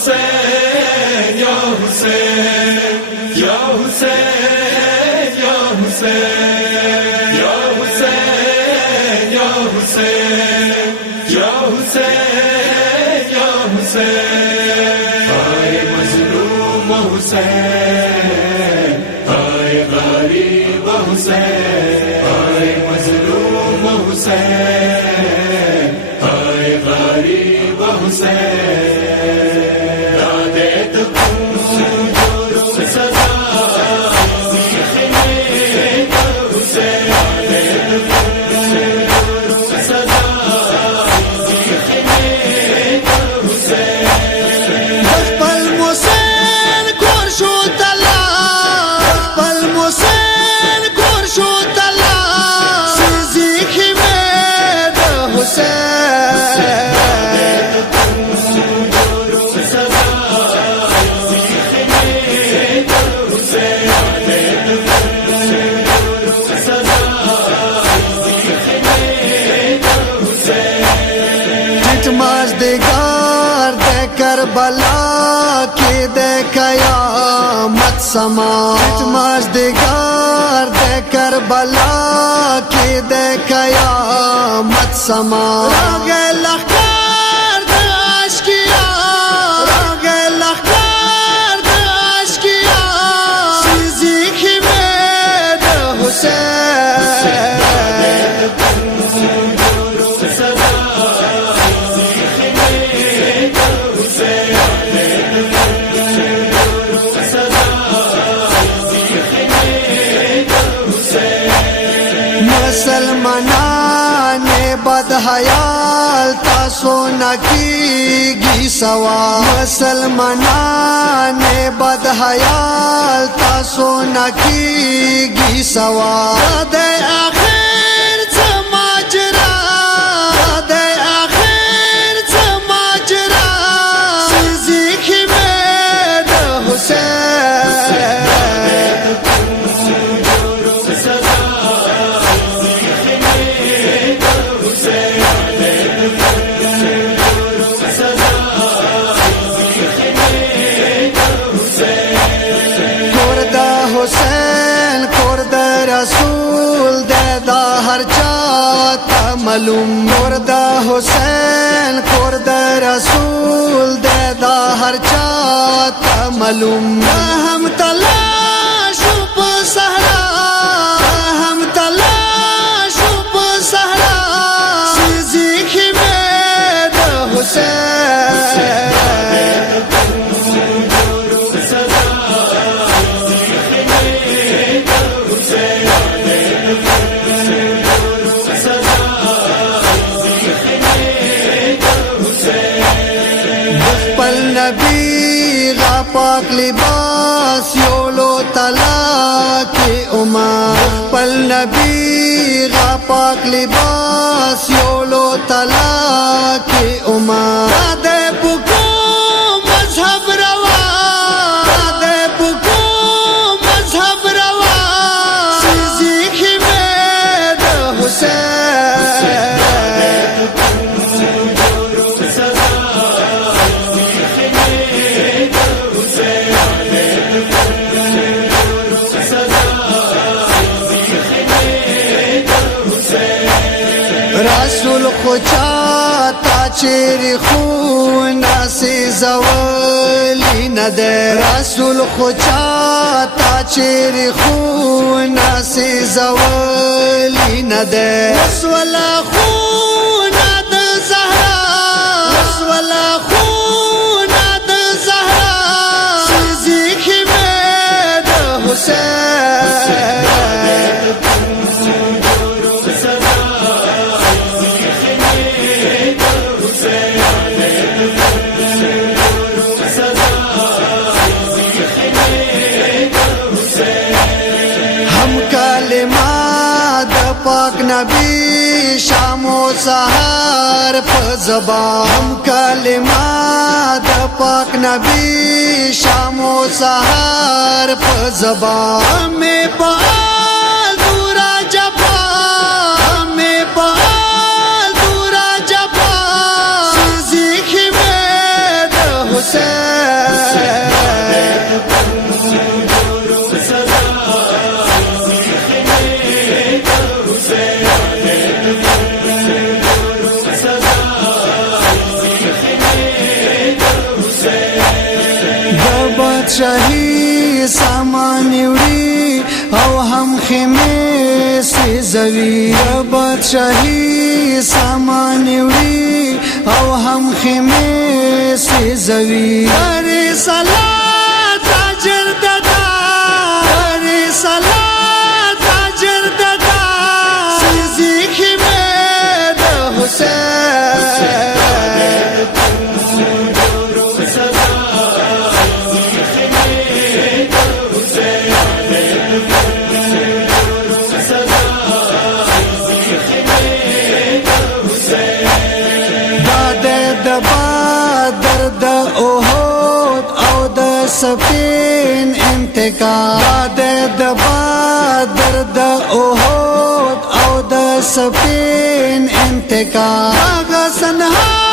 Hussein, Ya Hussein, Ya Hussein, Ya Hussein, Ya Hussein, Ya Hussein, Ya Hussein, Ya Hussein. Ay mazlum Hussein, ay gharib Hussein, ay mazlum Hussein, ay gharib Hussein. Karbala के दे कयामत समा मजदगार दे Karbala के दे कयामत समा रोगे लखकार दे आशिकिया रोगे लखकार दे आशिकिया सिज़िक में दे हुसैन मुसलमानाने बदहयाल तासो न कीगी सवाल मुसलमानाने बदहयाल तासो न कीगी सवाल दे आखिर समाजरा दे आखिर समाजरा सिज़िक में दे हुसैन हुसैन कुर्द रसूल देदा हर चाता मालूम कुर्द हुसैन कुर्द रसूल देदा हर चाता मालूम हम तलाश पे सहरा हम तलाश पे सहरा सिज़िक में दे हुसैन नबी गा पाक लिबास योलो तला के उमर पल नबी गा पाक लिबास योलो तला के उमर दे पुको मजहब रवा दे पुको मजहब रवा सिज़िक में दे हुसैन रसूल खुचाता चेरी खूना से ज़वाली न दे रसूल खुचाता चेरी खूना से ज़वाली न दे रसूला खूना दे ज़हरा रसूला खूना दे ज़हरा सिज़िक में दे हुसैन पाक नबी शामो सहार ज़बान हम कलिमा द पाक नबी शामो सहार ज़बान हमें पाल दूरा जपा हमें पाल दूरा जपा सिज़िक में दे हुसैन بادشاهی سامان وړي او هم خیمه سيزوي بادشاهی سامان وړي او هم خیمه سيزوي هر صلات اجر ددا هر صلات اجر ددا سيزي خیمه د حسین سپین انتقام د بدر د احد او د سپین انتقام هغه سنها